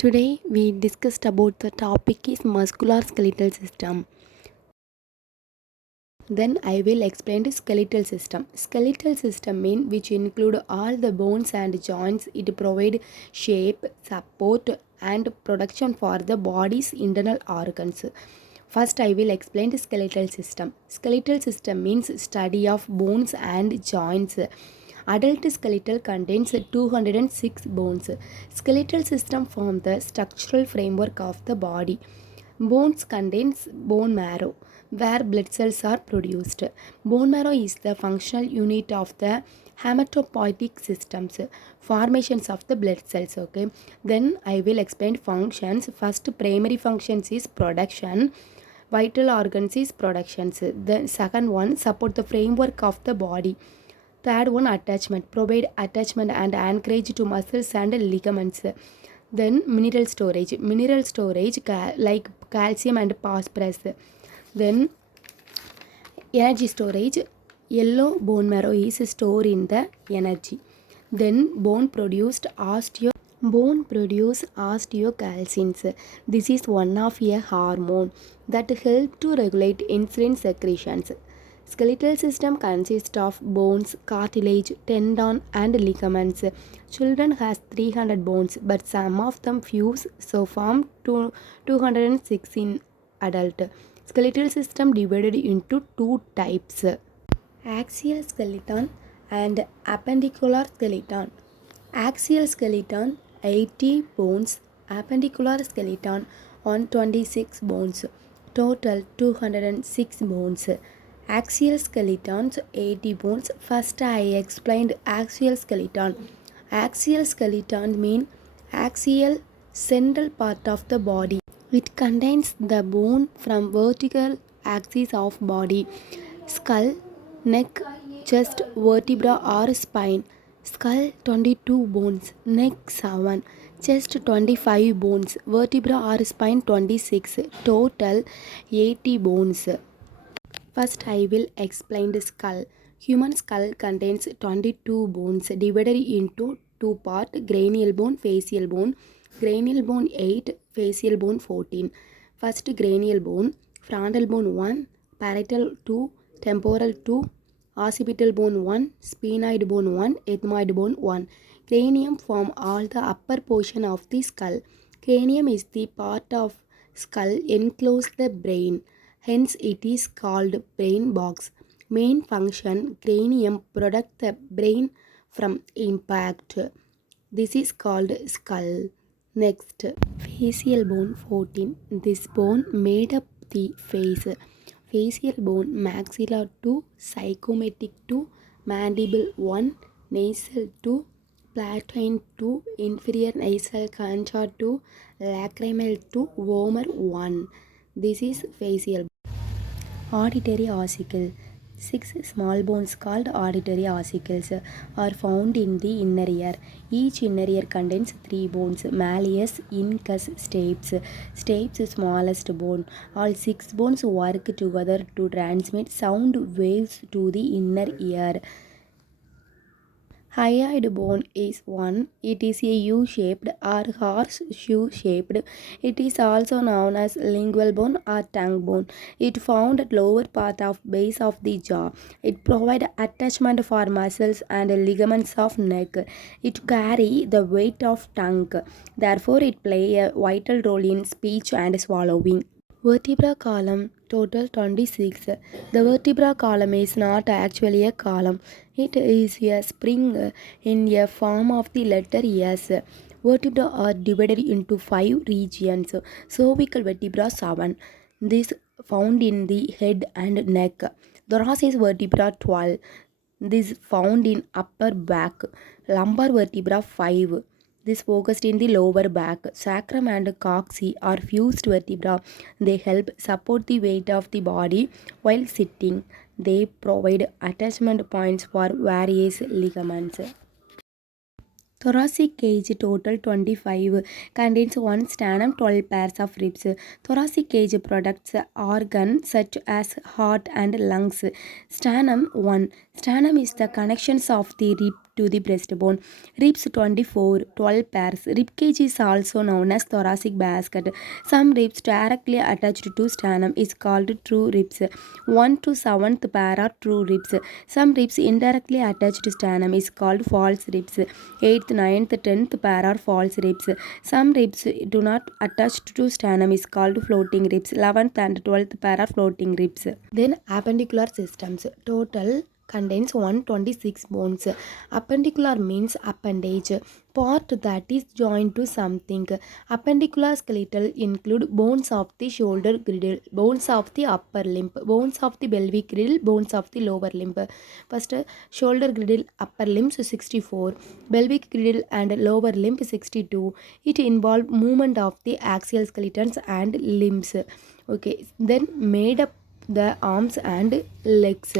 Today we discussed about the topic is musculoskeletal system. Then I will explain the skeletal system. Skeletal system mean which include all the bones and joints. It provide shape, support and protection for the body's internal organs. First I will explain the skeletal system. Skeletal system means study of bones and joints. Adult skeletal contains 206 bones. Skeletal system form the structural framework of the body. Bones contains bone marrow where blood cells are produced. Bone marrow is the functional unit of the hematopoietic systems, formations of the blood cells. Okay, then I will explain functions. First, primary functions is production, vital organs is productions. The second one, support the framework of the body. Third one, attachment, provide attachment and anchorage to muscles and ligaments. Then mineral storage like calcium and phosphorus. Then energy storage, yellow bone marrow is stored in the energy. Then bone produce osteocalcins. This is one of a hormone that help to regulate insulin secretions. Skeletal system consists of bones, cartilage, tendon and ligaments. Children has 300 bones, but some of them fuse, so form 206 in adult. Skeletal system divided into two types: axial skeleton and appendicular skeleton. Axial skeleton 80 bones, appendicular skeleton 126 bones, total 206 bones. Axial skeletons 80 bones. First I explained axial skeleton. Axial skeleton mean axial central part of the body. It contains the bone from vertical axis of body, skull, neck, chest, vertebra or spine. Skull 22 bones, neck 7, chest 25 bones, vertebra or spine 26, total 80 bones. First I will explain the skull. Human skull contains 22 bones divided into two parts: cranial bone, facial bone. Cranial bone 8, facial bone 14. First cranial bone, frontal bone 1, parietal 2, temporal 2, occipital bone 1, sphenoid bone 1, ethmoid bone 1. Cranium form all the upper portion of the skull. Cranium is the part of skull enclose the brain. Hence it is called brain box. Main function, cranium protect the brain from impact. This is called skull. Next, facial bone 14. This bone made up the face. Facial bone, maxilla 2, zygomatic 2, mandible 1, nasal 2, palatine 2, inferior nasal concha 2, lacrimal 2, vomer 1. This is facial. Auditory ossicle. 6 small bones called auditory ossicles are found in the inner ear. Each inner ear contains 3 bones: malleus, incus, stapes. Stapes is smallest bone. All 6 bones work together to transmit sound waves to the inner ear. Hyoid bone is one. It is a U-shaped or horseshoe-shaped. It is also known as lingual bone or tongue bone. It found at lower part of base of the jaw. It provides attachment for muscles and ligaments of neck. It carry the weight of tongue. Therefore, it play a vital role in speech and swallowing. Vertebra column total 26. The vertebra column is not actually a column. It is a spring in a form of the letter S. Vertebrae are divided into 5 regions. Cervical vertebra 7. This found in the head and neck. Thoracic vertebra 12. This found in upper back. Lumbar vertebra 5. This focused in the lower back. Sacrum and coccyx are fused vertebra. They help support the weight of the body while sitting. They provide attachment points for various ligaments. Thoracic cage total 25, contains one sternum, 12 pairs of ribs. Thoracic cage protects organs such as heart and lungs. Sternum 1. Sternum is the connections of the rib to the breastbone. Ribs 24, 12 pairs. Rib cage is also known as thoracic basket. Some ribs directly attached to sternum is called true ribs. 1 to 7th pair are true ribs. Some ribs indirectly attached to sternum is called false ribs. 8th, 9th, 10th pair are false ribs. Some ribs do not attach to sternum is called floating ribs. 11th and 12th pair are floating ribs. Then appendicular systems. Total contains 126 bones. Appendicular means appendage, part that is joined to something. Appendicular skeletal include bones of the shoulder girdle, bones of the upper limb, bones of the pelvic girdle, bones of the lower limb. First, shoulder girdle, upper limbs 64, pelvic girdle and lower limb 62. It involves movement of the axial skeletons and limbs. Okay, then made up the arms and legs.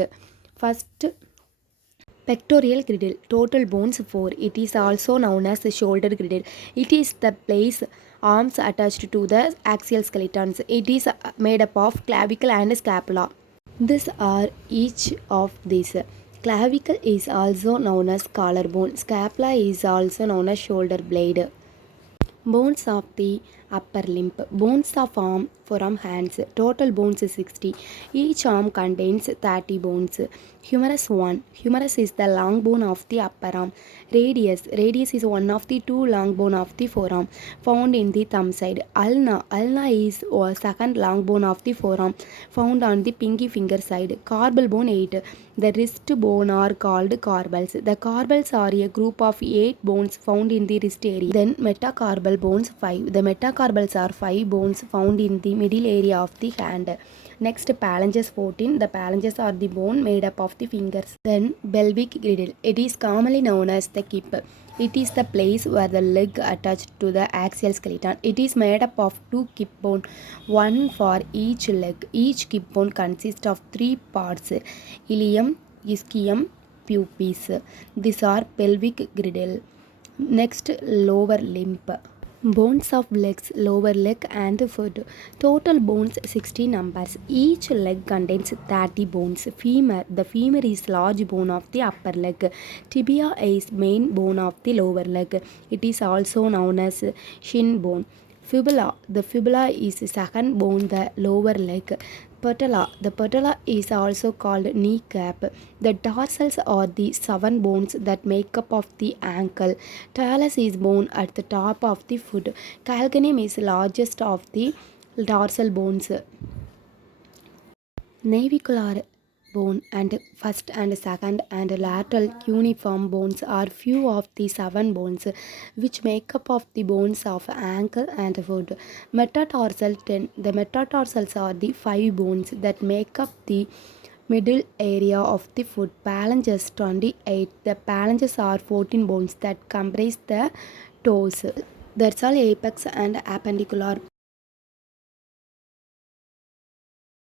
First, pectoral girdle, total bones 4. It is also known as the shoulder girdle. It is the place arms attached to the axial skeletons. It is made up of clavicle and scapula. These are each of these. Clavicle is also known as collarbone. Scapula is also known as shoulder blade. Bones of the upper limb, bones of arm, forearm, hands. Total bones is 60. Each arm contains 30 bones. Humerus 1. Humerus is the long bone of the upper arm. Radius. Radius is one of the two long bone of the forearm, found in the thumb side. Ulna. Ulna is a second long bone of the forearm, found on the pinky finger side. Carpal bone 8. The wrist bone are called carpals. The carpals are a group of 8 bones found in the wrist area. Then metacarpal bones 5. The metacarpals are 5 bones found in the middle area of the hand. Next, phalanges 14. The phalanges are the bone made up of the fingers. Then pelvic girdle. It is commonly known as the kip. It is the place where the leg attached to the axial skeleton. It is made up of 2 kip bone, one for each leg. Each kip bone consists of 3 parts: ilium, ischium, pubis. These are pelvic girdle. Next, lower limb. Bones of legs, lower leg and foot. Total bones 60 numbers. Each leg contains 30 bones. Femur. The femur is large bone of the upper leg. Tibia is main bone of the lower leg. It is also known as shin bone. Fibula. The fibula is second bone the lower leg. Patella. The patella is also called kneecap. The dorsals are the 7 bones that make up of the ankle. Talus is bone at the top of the foot. Calcaneum is largest of the dorsal bones. Navicular bone and first and second and lateral cuneiform bones are few of the 7 bones which make up of the bones of ankle and foot. Metatarsal 10. The metatarsals are the 5 bones that make up the middle area of the foot. Phalanges 28. The phalanges are 14 bones that comprise the toes. That's all apex and appendicular